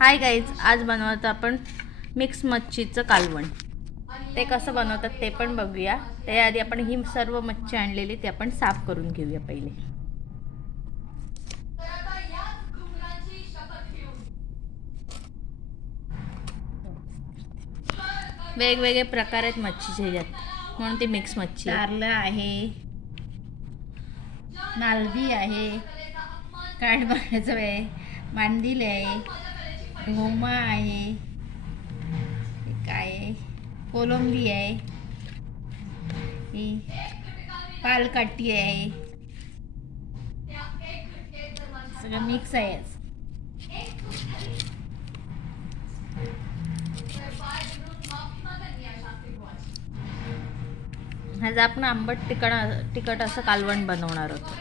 Hi guys आज बनवतो आपण मिक्स मच्छीचं कालवण. ते कसं बनवतात ते पण बघूया. त्याआधी आपण ही सर्व मच्छी आणलेली ते आपण साफ करून घेऊया पहिले. वेगवेगळे प्रकार आहेत मच्छीचे ह्याच्यात. म्हणून ती मिक्स मच्छी आहे. कारलं आहे नालबी आहे काठबाण्याचं आहे मांदिल आहे. घोमा आहे काय आहे? कोलंबी आहे. ही पालकाटी आहे. सगळं मिक्स आहे आज. आपण आंबट तिखट तिखट असं कालवण बनवणार होतो.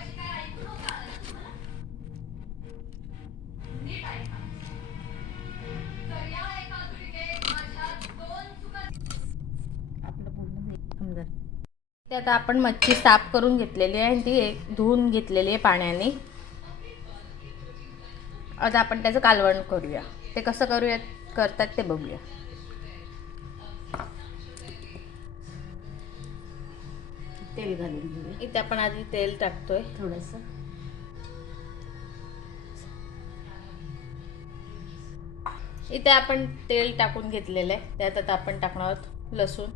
ते आता आपण मच्छी साफ करून घेतलेली आहे आणि ती एक धुवून घेतलेली आहे पाण्याने. आता आपण त्याचं कालवण करूया. ते कसं करूया करतात ते बघूया. तेल घालून घेऊया. इथे आपण आधी तेल टाकतोय. थोडंसं. इथे आपण तेल टाकून घेतलेलं आहे. त्यात आता आपण टाकणार आहोत लसूण.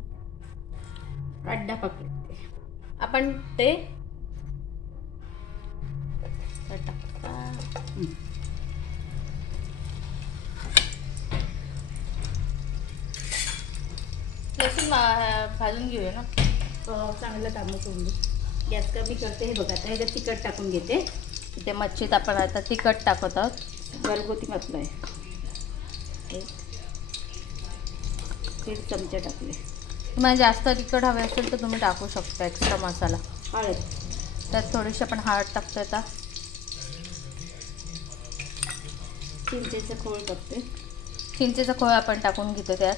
अड्डा पकडते आपण ते लसूण भाजून घेऊया ना. चांगलं तांबू करून गॅस कमी करते. हे बघा आता ह्याच्यात तिखट टाकून घेते. इथे मच्छीत आपण आता तिखट टाकत आहोत. घरगुती मसाला आहे. एक दीड चमचे टाकले. तुम्हाला जास्त तिखट हवे असेल तर तुम्ही टाकू शकता एक्स्ट्रा मसाला. हळद. त्यात थोडीशी आपण हळद टाकतो आता. चिंचेचं खोळ टाकते. चिंचेचा खोळ आपण टाकून घेतो त्यात.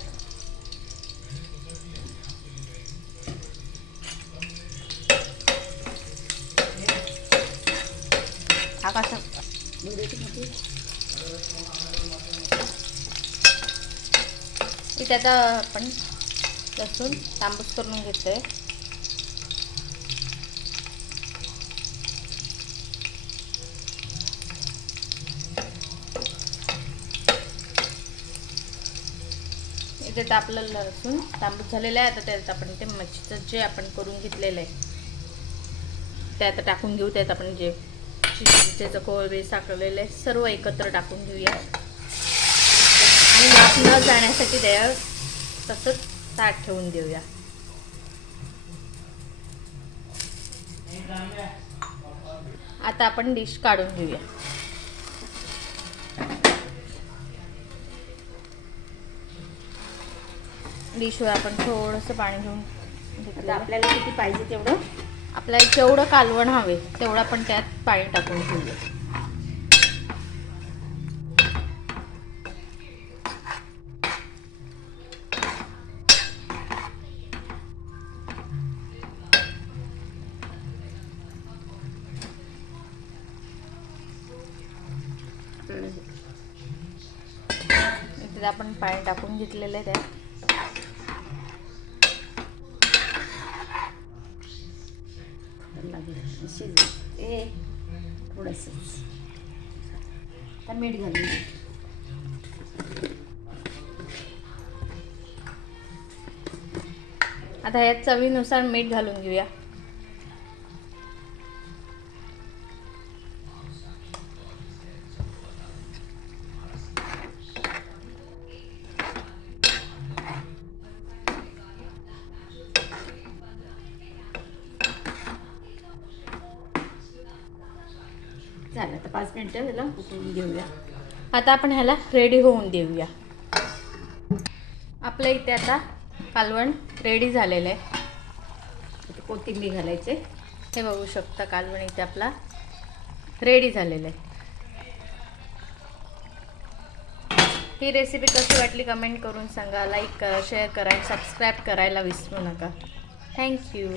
इथे आता आपण लसूण तांबूस करून घेतोय. इथे टापलं लसूण तांबूस झालेलं आहे. आता त्यात आपण ते मच्छीचं जे आपण करून घेतलेलं आहे ते आता टाकून घेऊ. त्यात आपण जे त्याचं कोळवे साकळलेलं आहे सर्व एकत्र टाकून घेऊया. आणि वाफ न जाण्यासाठी त्या तसंच ताट ठेवून देऊया. आता आपण डिश काढून घेऊया. डिशवर आपण थोडंसं पाणी घेऊन आपल्याला किती पाहिजे तेवढं? आपल्याला जेवढं कालवण हवे तेवढं आपण त्यात पाणी टाकून घेऊया एकदा आपण पाणी टाकून घेतलेलं आहे त्यात. ए थोडंसंच आता मीठ घालून आता ह्या चवीनुसार मीठ घालून घेऊया. पाच मिनटं ह्याला उकळून घेऊया. आता आपण ह्याला रेडी होऊन देऊया. आपल्या इथे आता कालवण रेडी झालेलं आहे. कोथिंबीर घालायचे हे बघू शकता कालवण इथे आपला रेडी झालेलं आहे. ही रेसिपी कशी वाटली कमेंट करून सांगा. लाईक करा शेअर करा सबस्क्राईब करायला विसरू नका. थँक्यू